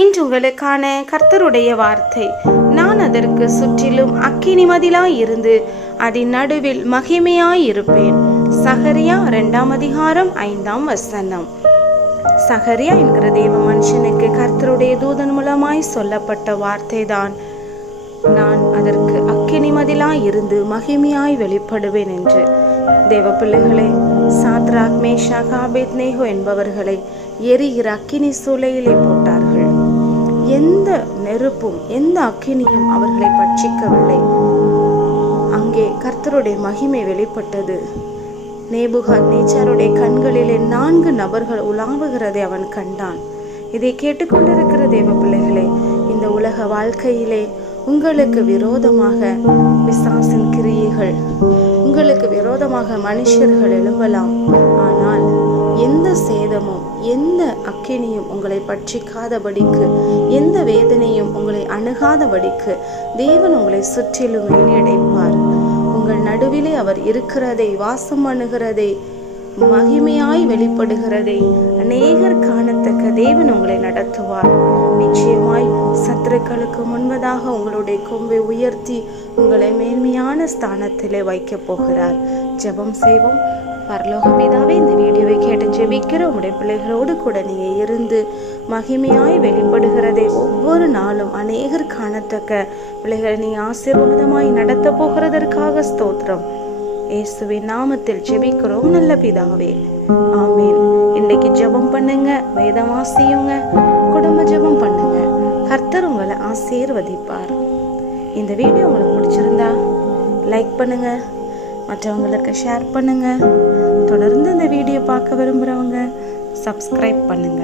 இன்று உங்களுக்கான கர்த்தருடைய வார்த்தை. நான் அதற்கு சுற்றிலும் அக்கினி இருந்து அதன் நடுவில் மகிமையாய் இருப்பேன் சகரியா இரண்டாம் அதிகாரம் ஐந்தாம் வசனம். சகரியா என்கிற தேவ மனுஷனுக்கு கர்த்தருடைய தூதன் மூலமாய் சொல்லப்பட்ட வார்த்தைதான். நான் அதற்கு அக்கினி மதிலாய் இருந்து மகிமையாய் வெளிப்படுவேன் என்று. தேவ பிள்ளைகளே சாத்ராக் மேஷா காபேத் நேஹோ என்பவர்களை எரிகிற அக்கினி சூளையிலே போட்டார்கள் எந்த நெருப்பும் எந்த அக்கினியும் அவர்களை பட்சிக்கவில்லை. அங்கே கர்த்தருடைய மகிமை வெளிப்பட்டது. நேபுகாத் நேச்சாருடைய கண்களிலே நான்கு நபர்கள் உலாவுகிறதை அவன் கண்டான். இதை கேட்டுக்கொண்டிருக்கிற தேவ பிள்ளைகளே இந்த உலக வாழ்க்கையிலே உங்களுக்கு விரோதமாக பிசாசின் கிரியைகள் உங்களுக்கு விரோதமாக மனுஷர்கள் எழும்பலாம். ஆனால் எந்த சேதமும் எந்த அக்கினியும் உங்களை பட்சிக்காதபடிக்கு எந்த வேதனையும் உங்களை அணுகாதபடிக்கு தேவன் உங்களை சுற்றிலும் வெளியடைப்பார் உங்கள் நடுவிலே அவர் இருக்கிறதை வாசம் அணுகிறதை மகிமையாய் வெளிப்படுகிறதை அநேகர் காணத்தக்க தேவன் உங்களை நடத்துவார். நிச்சயமாய் சத்துருக்களுக்கு முன்பதாக உங்களுடைய கொம்பை உயர்த்தி உங்களை மேன்மையான ஸ்தானத்திலே வைக்கப் போகிறார். ஜெபம் செய்வோம். பரலோக ஜெபிக்கிற உடைய பிள்ளைகளோடு கூட நீங்கள் இருந்து மகிமையாய் வெளிப்படுகிறதை. ஒவ்வொரு நாளும் அநேகர் காணத்தக்க பிள்ளைகளை நீ ஆசீர்வாதமாய் நடத்த போகிறதற்காக ஸ்தோத்திரம். இயேசுவின் நாமத்தில் ஜெபிக்கிறோம் நல்ல பிதாவே. ஆமீன். இன்னைக்கு ஜெபம் பண்ணுங்க வேதம் ஆசியுங்க குடும்ப ஜெபம் பண்ணுங்க. கர்த்தர் உங்களை ஆசீர்வதிப்பார். இந்த வீடியோ உங்களுக்கு பிடிச்சிருந்தா லைக் பண்ணுங்க மற்றவங்களுக்கு ஷேர் பண்ணுங்க. தொடர்ந்து இந்த வீடியோ பார்க்க விரும்புகிறவங்க சப்ஸ்கிரைப் பண்ணுங்க.